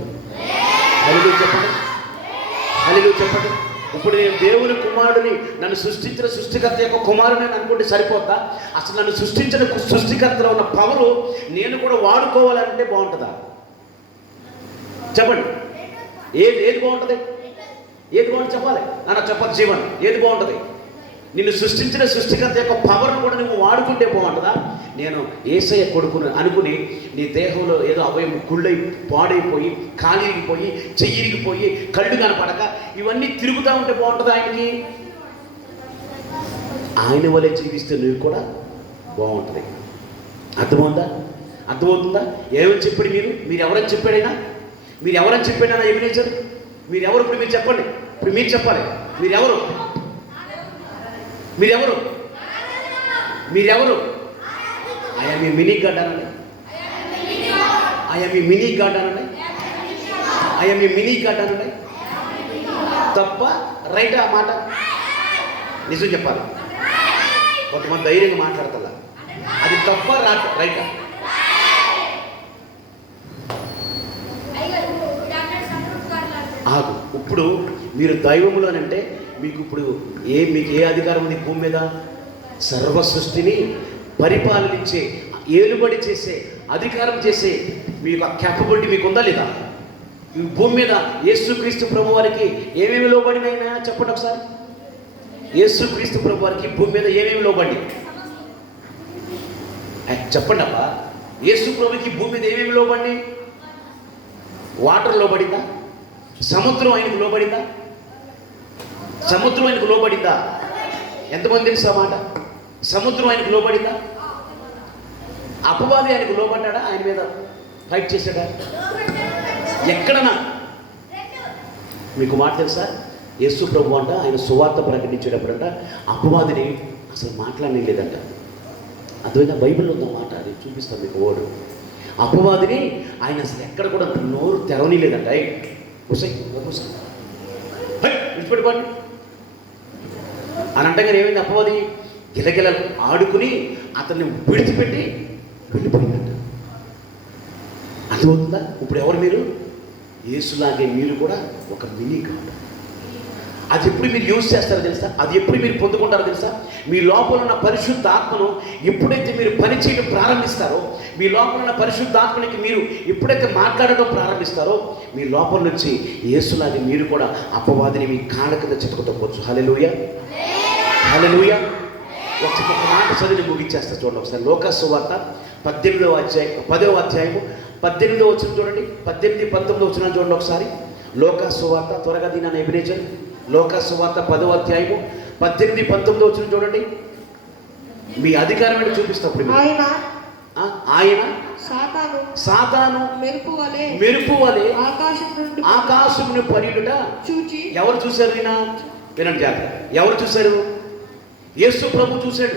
హల్లెలూయా చెప్పండి. హల్లెలూయా చెప్పండి. ఇప్పుడు నేను దేవుని కుమారుడిని, నన్ను సృష్టించిన సృష్టికర్త యొక్క కుమారుని అనుకుంటే సరిపోతా? అసలు నన్ను సృష్టించిన సృష్టికర్తలో ఉన్న పవరు నేను కూడా వాడుకోవాలంటే బాగుంటుందా? చెప్పండి. ఏది బాగుంటుంది? ఏది బాగుంటుంది చెప్పాలి. నాన్న చెప్పాలి. జీవన్ ఏది బాగుంటుంది? నిన్ను సృష్టించిన సృష్టికర్త యొక్క పవర్ను కూడా నువ్వు వాడుకుంటే బాగుంటుందా? నేను యేసయ్య కొడుకును అనుకుని నీ దేహంలో ఏదో అవయం కుళ్ళై పాడైపోయి, కాలిరిగిపోయి, చెయ్యిరిగిపోయి, కళ్ళు కనపడక ఇవన్నీ తిరుగుతూ ఉంటే బాగుంటుందా ఆయనకి? ఆయన వలె జీవిస్తే నువ్వు కూడా బాగుంటుంది. అర్థమవుతుందా? ఏమని చెప్పాడు? మీరు ఎవరని చెప్పాడైనా? మీరు ఎవరని చెప్పాడైనా? ఎవిడెన్స్ మీరెవరు? ఇప్పుడు మీరు చెప్పండి. ఇప్పుడు మీరు చెప్పాలి. మీరెవరు? ఐఎమ్ ఏ మినీ గాడ్ అనండి. ఐఎమ్ ఏ మినీ గాడ్ అనండి. ఐఎమ్ ఏ మినీ గాడ్ అనండి. తప్ప రైట్ ఆ మాట? నిజం చెప్పాలి. కొంతమంది ధైర్యంగా మాట్లాడతా. అది తప్ప రైటా? ఆగు. ఇప్పుడు మీరు దైవములోనంటే మీకు ఏ అధికారం ఉంది భూమి మీద? సర్వ సృష్టిని పరిపాలనించే, ఏలుబడి చేసే, అధికారం చేసే మీకు ఆ క్యాపబిలిటీ మీకు ఉందా లేదా? ఈ భూమి మీద యేసుక్రీస్తు ప్రభు వారికి ఏమేమి లోబడినైనా చెప్పండి ఒకసారి. యేసుక్రీస్తు ప్రభు వారికి భూమి మీద ఏమేమి లోబడి? చెప్పండి అబ్బా. యేసు ప్రభుకి భూమి మీద ఏమేమి లోబడి? వాటర్ లోబడిందా? సముద్రం ఆయనకు లోబడిందా? సముద్రం ఆయనకు లోబడిందా? ఎంతమంది తెలుసా మాట? సముద్రం ఆయనకు లోబడిందా? అపవాది ఆయనకు లోబడ్డా? ఆయన మీద ఫైట్ చేశాడా? ఎక్కడన్నా? మీకు మాట తెలుసా? యేసు ప్రభు అంట ఆయన సువార్త ప్రకటించేటప్పుడంట అపవాదిని అసలు మాట్లాడలేదంట. అదేవిధంగా బైబిల్లో ఉన్న మాట, అది చూపిస్తాను మీకు. ఓడు అపవాదిని ఆయన అసలు ఎక్కడ కూడా నోరు తెరవనీలేదంట. విడిచిపెట్టుకోండి అని అంటగానే ఏమైంది? అపవాది గిలగిల ఆడుకుని అతన్ని విడిచిపెట్టి వెళ్ళిపోయిందంట. అర్థమవుతుందా? ఇప్పుడు ఎవరు మీరు? యేసులాగే మీరు కూడా ఒక మినీ గాడ్. అది ఎప్పుడు మీరు యూజ్ చేస్తారో తెలుసా? అది ఎప్పుడు మీరు పొందుకుంటారో తెలుసా? మీ లోపల ఉన్న పరిశుద్ధ ఆత్మను ఎప్పుడైతే మీరు పనిచేయడం ప్రారంభిస్తారో, మీ లోపల ఉన్న పరిశుద్ధ ఆత్మనికి మీరు ఎప్పుడైతే మాట్లాడడం ప్రారంభిస్తారో, మీ లోపల నుంచి యేసులాగే మీరు కూడా అపవాదిని మీ కాళ్ళ కింద చితకతొక్కవచ్చు. హల్లెలూయా, హల్లెలూయా. ఒక మాట చదివి ముగించేస్తా చూడండి ఒకసారి. లోకా సువార్త 10వ అధ్యాయము 18వ వచనం చూడండి. 18, 19 వచనాలు చూడండి ఒకసారి. లోకా సువార్త, త్వరగా దీని ఎబినేచర్, లోకా సువార్త 10వ అధ్యాయము 18, 19 వచ్చిన చూడండి. మీ అధికారం ఏంటో చూపిస్తా ఇప్పుడు మీకు. ఆయన సాతాను మెరుపు వలె ఆకాశమును పడియుట చూచి. ఎవరు చూశారు? వినండి జాగ్రత్త. ఎవరు చూశారు? యేసు ప్రభు చూశాడు.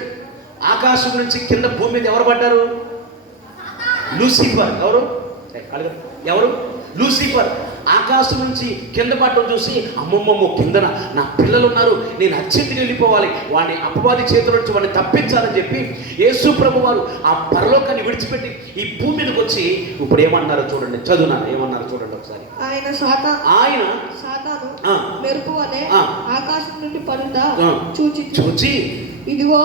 ఆకాశం నుంచి కింద భూమి మీద ఎవరు పడ్డారు? లూసిఫర్. ఎవరు? లూసిఫర్. ఆకాశం నుంచి కింద పడటం చూసి, అమ్మమ్మమ్మో కిందన నా పిల్లలు ఉన్నారు, నేను అర్జెంటుగా వెళ్ళిపోవాలి, వాడిని అపవాది చేతుల నుంచి వాడిని తప్పించాలని చెప్పి యేసు ప్రభు వారు ఆ పరలోకాన్ని విడిచిపెట్టి ఈ భూమి మీదకి వచ్చి ఇప్పుడు ఏమన్నారో చూడండి, చదువునాను ఏమన్నారో చూడండి ఒకసారి. ఆయన మెరుపు వలె ఆకాశం నుండి పడుట చూచి ఇదిగో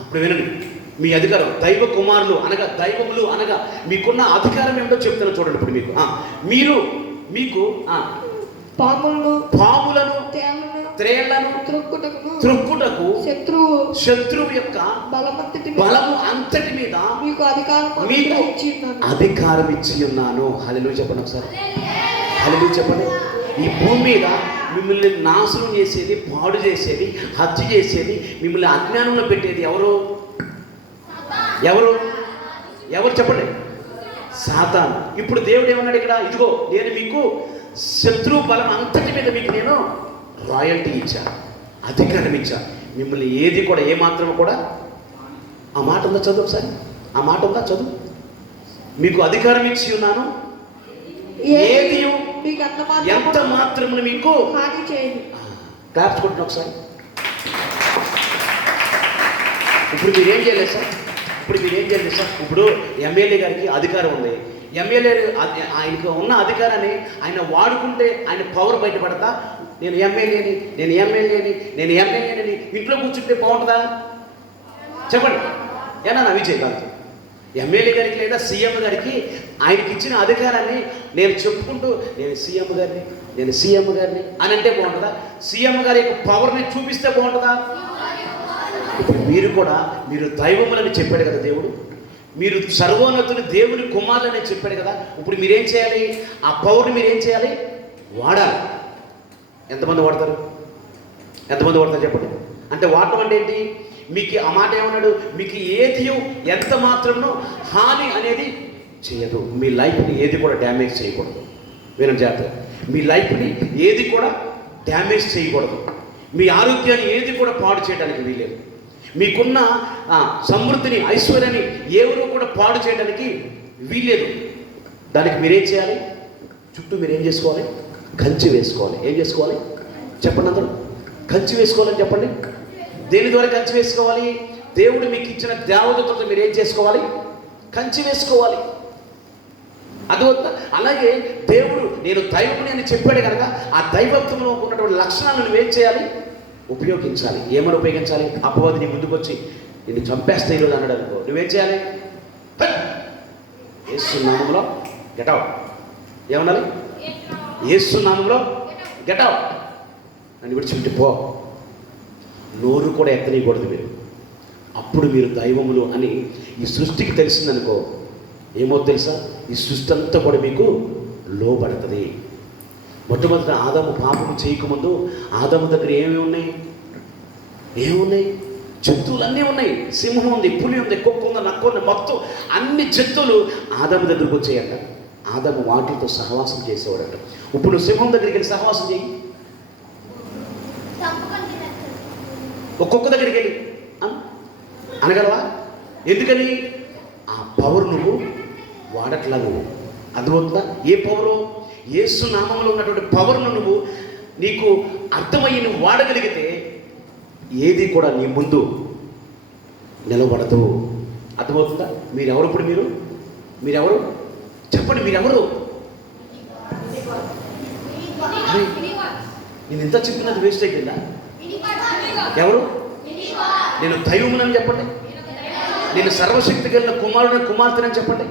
ఇప్పుడు వినండి. మీ అధికారం దైవ కుమారులు అనగా దైవములు అనగా మీకున్న అధికారం ఏమిటో చెప్తాను చూడండి. ఇప్పుడు మీకు పాములను త్రేళ్లను త్రొక్కుటకు శత్రువు యొక్క బలము అంతటి మీద మీకు అధికారం ఇచ్చి ఉన్నాను. హల్లెలూయా చెప్పండి ఒకసారి. హల్లెలూయా చెప్పండి. ఈ భూమి మీద మిమ్మల్ని నాశనం చేసేది, పాడు చేసేది, హత్య చేసేది, మిమ్మల్ని అజ్ఞానంలో పెట్టేది ఎవరు? చెప్పండి. సాతాను. ఇప్పుడు దేవుడు ఏమన్నాడు ఇక్కడ? ఇదిగో నేను మీకు శత్రు బలం అంతటి మీద మీకు నేను రాయల్టీ ఇచ్చాను, అధికారం ఇచ్చాను. మిమ్మల్ని ఏది కూడా ఏమాత్రం కూడా, ఆ మాట ఉందా చదువు ఒకసారి, ఆ మాట ఉందా చదువు. మీకు అధికారం ఇచ్చి ఉన్నాను, ఏది ఎంత మాత్రమును మీకు క్లాప్స్ కొట్టిన ఒకసారి. ఇప్పుడు మీరేం చేయలేదు సార్? ఇప్పుడు ఎమ్మెల్యే గారికి అధికారం ఉంది. ఎమ్మెల్యే ఆయనకు ఉన్న అధికారాన్ని ఆయన వాడుకుంటే ఆయన పవర్ బయటపడతా. నేను ఎమ్మెల్యేని ఇంట్లో కూర్చుంటే బాగుంటుందా? చెప్పండి. ఏనా విజయ్ గారికి, ఎమ్మెల్యే గారికి లేదా సీఎం గారికి ఆయనకి ఇచ్చిన అధికారాన్ని నేను చెప్పుకుంటూ నేను సీఎం గారిని అని అంటే బాగుంటుందా? సీఎం గారి యొక్క పవర్ని చూపిస్తే బాగుంటుందా? ఇప్పుడు మీరు దైవములని చెప్పాడు కదా దేవుడు, మీరు సర్వోన్నతుని దేవుని కుమారులని చెప్పాడు కదా. ఇప్పుడు మీరేం చేయాలి? ఆ పవర్ని మీరేం చేయాలి? వాడాలి. ఎంతమంది వాడతారు చెప్పండి. అంటే వాడటం అంటే ఏంటి? మీకు ఆ మాట ఏమన్నాడు? మీకు ఏది ఎంత మాత్రమో హాని అనేది చేయదు. మీ లైఫ్ని ఏది కూడా డ్యామేజ్ చేయకూడదు. వినండి జాగ్రత్తగా. మీ లైఫ్ని ఏది కూడా డ్యామేజ్ చేయకూడదు. మీ ఆరోగ్యాన్ని ఏది కూడా పాడు చేయడానికి వీలేదు. మీకున్న సమృద్ధిని, ఐశ్వర్యాన్ని ఎవరు కూడా పాడు చేయడానికి వీలేదు. దానికి మీరేం చేయాలి? చుట్టూ మీరేం చేసుకోవాలి? కంచి వేసుకోవాలి. ఏం చేసుకోవాలి చెప్పండి అందరూ? కంచి వేసుకోవాలని చెప్పండి. దేని ద్వారా కంచి వేసుకోవాలి? దేవుడు మీకు ఇచ్చిన దేవదూతలతో మీరు ఏం చేసుకోవాలి? కంచి వేసుకోవాలి. అర్థమవుతుందా? అలాగే దేవుడు నేను దైవముని అని చెప్పాడు కనుక ఆ దైవత్వంలో ఉన్నటువంటి లక్షణాలను నువ్వేం చేయాలి? ఉపయోగించాలి. ఏమని ఉపయోగించాలి? అపవాది నీ ముందుకు వచ్చి నిన్ను చంపేస్తే ఈరోజు అన్నాడు అనుకో, నువ్వేం చేయాలి? యేసు నామములో గెట్ అవుట్. ఏమనాలి? యేసు నామములో గెట్ అవుట్. నన్ను విడిచిపెట్టి పో. నోరు కూడా ఎత్తనీయకూడదు మీరు. అప్పుడు మీరు దైవములు అని ఈ సృష్టికి తెలిసిందనుకో, ఏమో తెలుసా? ఈ సృష్టి అంతా కూడా మీకు లోబడుతుంది. మొట్టమొదట ఆదాము పాపము చేయకముందు ఆదాము దగ్గర ఏమేమి ఉన్నాయి? జంతువులన్నీ ఉన్నాయి. సింహం ఉంది, పులి ఉంది, కుక్క ఉంది, నక్క ఉంది, మొత్తం అన్ని జంతువులు ఆదాము దగ్గరికి వచ్చాయట. ఆదాము వాటితో సహవాసం చేసేవాడట. ఇప్పుడు సింహం దగ్గరికి వెళ్ళి సహవాసం చేయి, ఒక్కొక్క దగ్గరికి వెళ్ళి అనగలవా? ఎందుకని? ఆ పవర్ నువ్వు వాడట్లా. నువ్వు అర్థమవుతుందా? ఏ పవరు? యేసు నామంలో ఉన్నటువంటి పవర్ను నువ్వు నీకు అర్థమయ్యి నువ్వు వాడగలిగితే ఏది కూడా నీ ముందు నిలబడదు. అర్థమవుతుందా? మీరెవరు? ఇప్పుడు మీరెవరు చెప్పండి. మీరెవరు? నేను ఇంత చెప్పినది వేస్ట్ అయిపోయిందా? ఎవరు? నేను దైవమునని చెప్పండి. నేను సర్వశక్తి కలిగిన కుమార్తెనని చెప్పండి.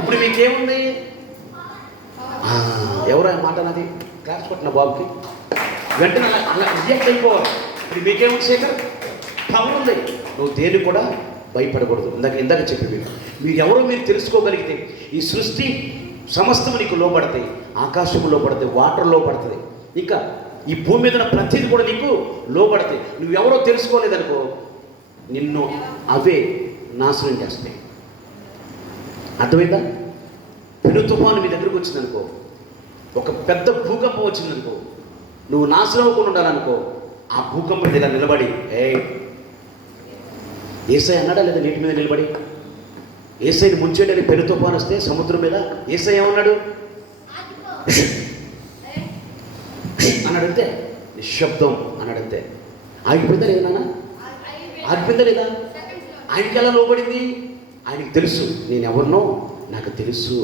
ఇప్పుడు మీకేముంది? ఎవరు ఆ మాట నాది? క్లాస్ కొట్టిన బాబుకి వెంటనే అలా రియాక్ట్ అయిపోవాలి. ఇప్పుడు మీకేముంది? శేఖర్ పవర్ ఉంది. నువ్వు దేని కూడా భయపడకూడదు. ఇందాక చెప్పి మీరు ఎవరో మీరు తెలుసుకోగలిగితే ఈ సృష్టి సమస్తము నీకు లోపడతాయి. ఆకాశము లోపడతాయి, వాటర్ లోపడుతుంది, ఇంకా ఈ భూమి మీద ఉన్న ప్రతిదీ కూడా నీకు లోపడతాయి. నువ్వెవరో తెలుసుకోలేదనుకో, నిన్ను అవే నాశనం చేస్తాయి. అర్థమైందా? పెను తుఫాను మీ దగ్గరకు వచ్చిందనుకో, ఒక పెద్ద భూకంపం వచ్చిందనుకో, నువ్వు నాశనం అవ్వకుండా ఉండాలనుకో, ఆ భూకంపం ఇలా నిలబడి యేసయ్య అన్నాడా లేదా నీటి మీద నిలబడి? యేసయ్యని ముంచేయడానికి పెను తుఫాను వస్తే సముద్రం మీద యేసయ్య ఏమన్నాడు? అన్నాడంతే, నిశ్శబ్దం అన్నాడంతే. ఆగిపోయిందా లేదా నాన్న? ఆగిపోయిందా లేదా? ఆయనకి ఎలా లోబడింది? ఆయనకి తెలుసు నేను ఎవరినో నాకు తెలుసు.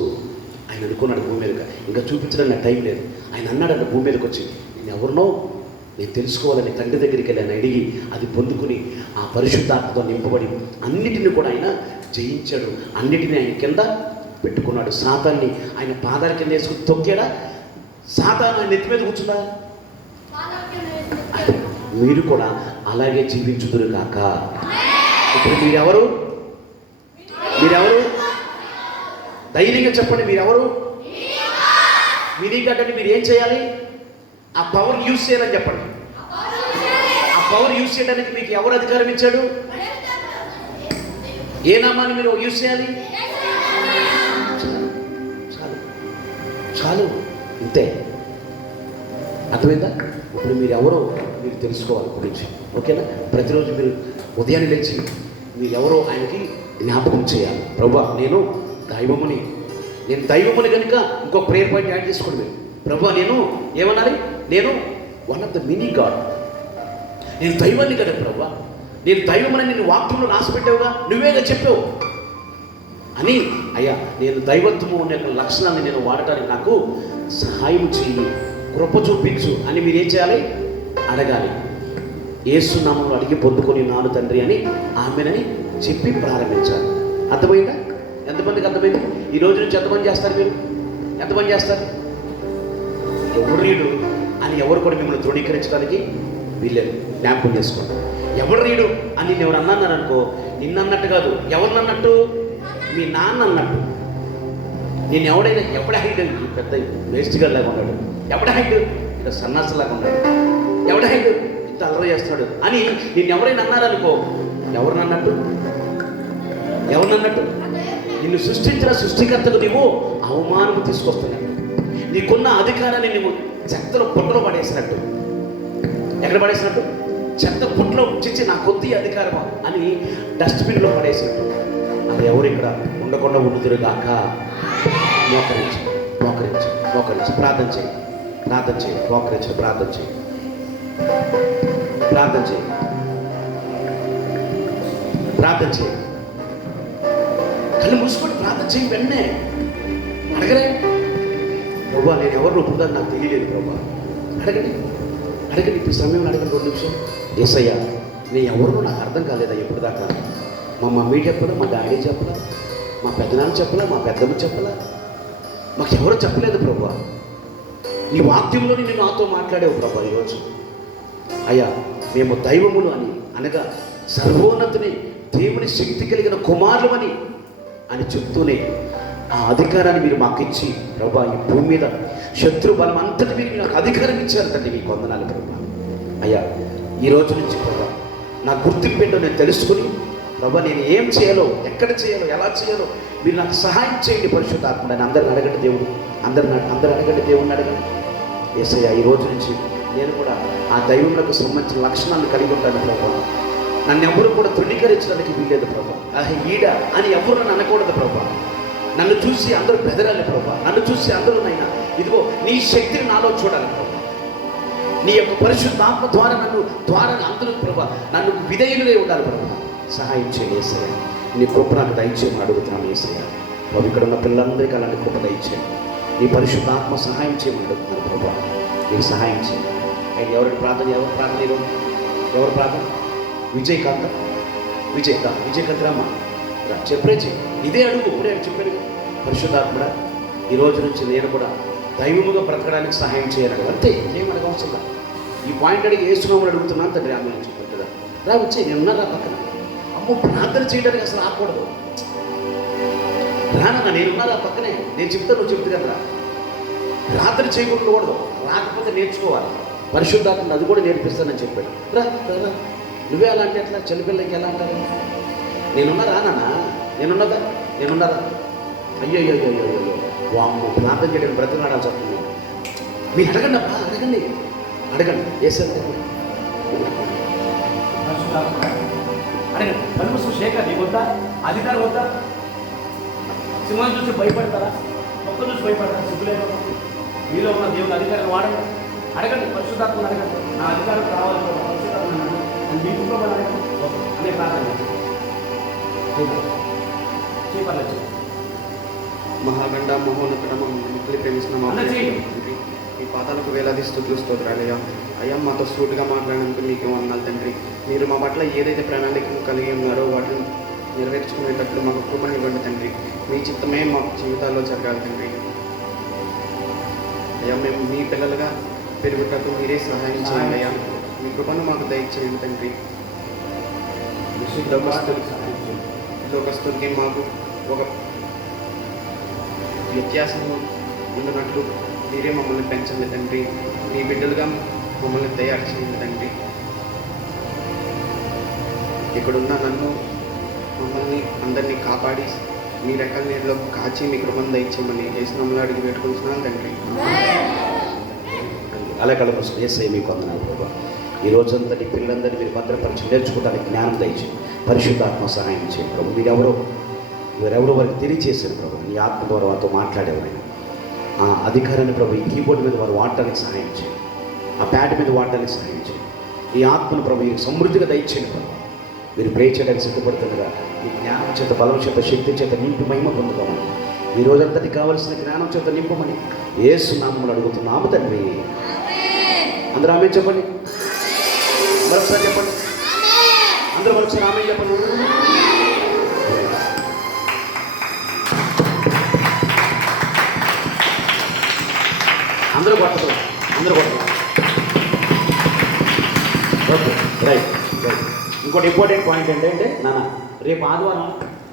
ఆయన అనుకున్నాడు భూమి మీదకి, ఇంకా చూపించడానికి నాకు టైం లేదు. ఆయన అన్నాడంట భూమి మీదకి వచ్చి, నేను ఎవరినో నేను తెలుసుకోవాలని తండ్రి దగ్గరికి వెళ్ళి ఆయన అడిగి అది పొందుకుని ఆ పరిశుద్ధాత్మతో నింపబడి అన్నిటిని కూడా ఆయన జయించాడు. అన్నిటినీ ఆయన కింద పెట్టుకున్నాడు. సాతాన్ని ఆయన పాదాల కింద వేసుకుని తొక్కాడా? సాతాను ఆయన నెత్తి మీద కూర్చుందా? మీరు కూడా అలాగే జీవించుదురు కాక. ఇప్పుడు మీరెవరు? ధైర్యంగా చెప్పండి, మీరెవరు? మీరీకంటే మీరు ఏం చేయాలి? ఆ పవర్ యూజ్ చేయాలని చెప్పండి. ఆ పవర్ యూజ్ చేయడానికి మీకు ఎవరు అధికారం ఇచ్చాడు? ఏ నామాన్ని మీరు యూజ్ చేయాలి? చాలు చాలు, ఇంతే. అర్థమైందా? ఇప్పుడు మీరు ఎవరో మీరు తెలుసుకోవాలి గురించి, ఓకేనా? ప్రతిరోజు మీరు ఉదయాన్నే లేచి మీరు ఎవరో ఆయనకి జ్ఞాపకం చేయాలి. ప్రభువా, నేను దైవముని కనుక ఇంకో ప్రేయర్ పాయింట్ యాడ్ చేసుకోండి మీరు. ప్రభువా, నేను ఏమన్నాలి? నేను one of the mini God, నేను దైవాన్ని కదా ప్రభువా, నేను దైవమని నేను వాక్యంలో రాసిపెట్టావుగా, నువ్వేగా చెప్పావు అని. అయ్యా, నేను దైవత్వము అనే లక్షణాన్ని నేను వాడటానికి నాకు సహాయం చెయ్యి, కృప చూపించు అని మీరు ఏం చేయాలి? అడగాలి. యేసు నామములో అడిగి పొందుకొని నాను తండ్రి అని ఆమెనని చెప్పి ప్రారంభించాలి. అర్థమైందా? ఎంతమందికి అర్థమైంది? ఈ రోజు నుంచి ఎంతమంది చేస్తారు? మీరు ఎంతమంది చేస్తారు? ఎవరు రీడు అని ఎవరు కూడా మిమ్మల్ని ధృవీకరించడానికి వీళ్ళేది. జ్ఞాపకం చేసుకోండి. ఎవరు రీడు అని నేను ఎవరు అన్నారనుకో, నిన్నన్నట్టు కాదు. ఎవరిని అన్నట్టు? మీ నాన్న అన్నట్టు. నేను ఎవడైనా ఎప్పుడ హైట్ పెద్ద వేస్ట్గా లాగా ఉన్నాడు, ఎవడ హైట్ ఇక్కడ సన్నాసలాగా ఉన్నాడు, ఎవడ హైట్ ఇంత అలర చేస్తున్నాడు అని నేను ఎవరైనా అన్నారనుకో, ఎవరినన్నట్టు? నిన్ను సృష్టించిన సృష్టికర్తకు నీవు అవమానము తీసుకొస్తున్నాడు. నీకున్న అధికారాన్ని నువ్వు చెత్తలో పుట్టలో పడేసినట్టు. ఎక్కడ పడేసినట్టు? చెత్త పుట్టలో చిచ్చి నా కొద్ది అధికారమా అని డస్ట్బిన్లో పడేసినట్టు. అది ఎవరు ఇక్కడ ఉండకుండా ఉండుదురుగాక. మోకరించి ప్రార్థన చేయి. మోకరించి ప్రార్థన చేయి. కళ్ళు మూసుకొని ప్రార్థన చేయి. వెన్నే అడగలే, ప్రభా నేను ఎవరు ఒప్పుదాన్ని నాకు తెలియలేదు ప్రభా. అడగండి ఇప్పుడు సమయంలో అడగండి. 2 నిమిషం. యేసయ్య, నేను ఎవరినో నాకు అర్థం కాలేదా ఎప్పుడు దాకా. మా మమ్మీ చెప్పలా, మా డాడీ చెప్పలా, మా పెద్దనాన్న చెప్పలా, మా పెద్దమ్మ చెప్పలా, మాకు ఎవరో చెప్పలేదు ప్రభా. నీ వాక్యంలోని నేను నాతో మాట్లాడేవు ప్రభా. ఈరోజు అయ్యా, మేము దైవములు అని అనగా సర్వోన్నతుని దేవుని శక్తి కలిగిన కుమారులమని అని చెప్తూనే ఆ అధికారాన్ని మీరు మాకు ఇచ్చి ప్రభా, ఈ భూమి మీద శత్రు బలం అంతటి మీరు నాకు అధికారం ఇచ్చారు తండ్రి. మీకు వందనాలు ప్రభా. అయ్యా, ఈ రోజు నుంచి ప్రభా నా గుర్తింపు ఏంటో నేను తెలుసుకుని ప్రభా నేను ఏం చేయాలో, ఎక్కడ చేయాలో, ఎలా చేయాలో మీరు నాకు సహాయం చేయండి పరిశుద్ధాత్మ. అని అందరిని అడగండి దేవుడు, అందరు అడగండి దేవుడిని అడగండి. యేసయ్య, ఈ రోజు నుంచి నేను కూడా ఆ దైవములకు సంబంధించిన లక్షణాలను కలిగి ఉంటాను ప్రభా. నన్ను ఎవరు కూడా తృణీకరించడానికి వీల్లేదు ప్రభా. ఈడ అని ఎవరు నన్ను అనకూడదు ప్రభా. నన్ను చూసి అందరూ బెదరాలి ప్రభా. నన్ను చూసి అందరూ నైనా ఇదిగో నీ శక్తిని నాలో చూడాలి ప్రభా. నీ యొక్క పరిశుద్ధాత్మ ద్వారా అందరూ ప్రభా నన్ను విధేయులుగా ఉండాలి ప్రభా. సహాయం చేయండి యేసయ్య. నీ కృప నాకు దయచేయమని అడుగుతున్నాను యేసయ్య. ప్రభు, ఇక్కడ ఉన్న పిల్లలందరికీ అలాంటి కృప దయచేయండి. నీ పరిశుద్ధాత్మ సహాయం చేయమని అడుగుతున్నాను ప్రభా. నీకు సహాయం చేయండి. ఆయన ఎవరు ప్రార్థన ఈరోజు? ఎవరు ప్రార్థన? విజయకాంత్ రామా చెప్పే ఇదే అడుగు. ఇప్పుడే చెప్పాను పరిశుద్ధాత్మడా, ఈ రోజు నుంచి నేను కూడా దైవముగా బ్రతకడానికి సహాయం చేయాలి. అంతే, ఏమనగా అవసరం. ఈ పాయింట్ అడిగి ఏసునామని అడుగుతున్నాను తండ్రి. ఆమె అని చెప్పాను కదా, వచ్చే నేను ఉన్నారా పక్కన. అమ్మో, ప్రార్థన చేయడానికి అసలు ఆకూడదు. రానన్నా నేనున్నది ఆ పక్కనే, నేను చెప్తా నువ్వు చెప్తు కదా. రాత్రి చేయకూడదు, రాకపోతే నేర్చుకోవాలి. పరిశుద్ధాత్మ అది కూడా నేర్పిస్తానని చెప్పాడు. రా రా, రా. నువ్వే అలా అంటే ఎట్లా? చనిపిల్లకి ఎలా అంటారు? నేనున్నా రానన్నా, నేనున్నదా, నేనున్నారా? అయ్యో అయ్యో అయ్యో అయ్యో, వామ్మో, ప్రార్థన చేయడానికి బ్రతిమాడాల్సి వస్తుంది. మీరు అడగండి అబ్బా, అడగండి అడగండి. వేసాను అడగండి. కలుపు శేఖర్ నీకు వద్దా? అధికారం వద్దా? సింహం చూసి భయపడతారా? ఒక్క చూసి భయపడతారా? సిగ్గులేదు. మీలో ఉన్న దేవుని అధికారం వాడండి. అడగండి, పరిశుద్ధాత్మను అడగండి. నా అధికారం కావాలి, పరిశుద్ధాత్మ మీ కుటుంబం అడగండి అనే ప్రార్థన చేయపర్లేదు. మహాగండ మహోన్నతుడ మమ్మల్ని ప్రేమిస్తున్న మా అలా చేయండి. తండ్రి, మీ పాదాలకు వేలాది స్తుతులు స్తోత్రాలయ్యా. అయ్యా, మాతో సూటిగా మాట్లాడినందుకు మీకు వందనాలు తండ్రి. మీరు మా పట్ల ఏదైతే ప్రణాళికలు కలిగి ఉన్నారో వాటిని నెరవేర్చుకునేటట్లు మాకు కృపనివ్వండి తండ్రి. మీ చిత్తమే మా జీవితాల్లో జరగాలి తండ్రి. అయ్యా, మేము మీ పిల్లలుగా పెరుగుటకు మీరే సహాయం చేయండి అయ్యా. మీ కృపను మాకు దయచేయండి తండ్రి. లోకస్తులకి మాకు ఒక వ్యత్యాసము ఉన్నట్లు మీరే మమ్మల్ని పెంచండి తండ్రి. మీ బిడ్డలుగా మమ్మల్ని తయారు చేయండి తండ్రి. ఇక్కడున్న నన్ను మమ్మల్ని అందరినీ కాపాడి మీ రెక్కల నీటిలో కాచి మీ కృపను దయచేయమని చేసినమ్మలో అడిగి పెట్టుకుంటున్నాను తండ్రి. అలా కలప ఏసై మీకు వందనాలు ప్రభా. ఈ రోజంతటి పిల్లలందరినీ మీరు భద్రపరిచి నేర్చుకోవడానికి జ్ఞానం దయచి పరిశుద్ధాత్మ సహాయం చేయండి ప్రభు. వీరెవరో వారికి తెలియచేశారు ప్రభు. నీ ఆత్మ ద్వారా వారితో మాట్లాడేవారు. ఆ అధికారాన్ని ప్రభు ఈ కీబోర్డ్ మీద వారు వాడటానికి సహాయం చేయండి. ఆ ప్యాడ్ మీద వాడటానికి సహాయం చేయండి. ఈ ఆత్మను ప్రభు సమృద్ధిగా దయచేయండి ప్రభు. మీరు ప్రే చేయడానికి సిద్ధపడుతుండగా ఈ జ్ఞానం చేత, బలం చేత, శక్తి చేత నింపి మహిమ పొందుతామని, ఈ రోజంతటి కావలసిన జ్ఞానం చేత నింపమని యేసు నామములో అడుగుతున్నాము తండ్రి. అందరూ ఆమె చెప్పండి. మరొకసారి చెప్పండి. అందరూ మరొకసారి ఆమె చెప్పండి. అందరూ కొట్టదు, అందరూ కొట్టదు. Okay, right right. ఇంకోటి ఇంపార్టెంట్ పాయింట్ ఏంటంటే నాన్న, రేపు ఆదివారం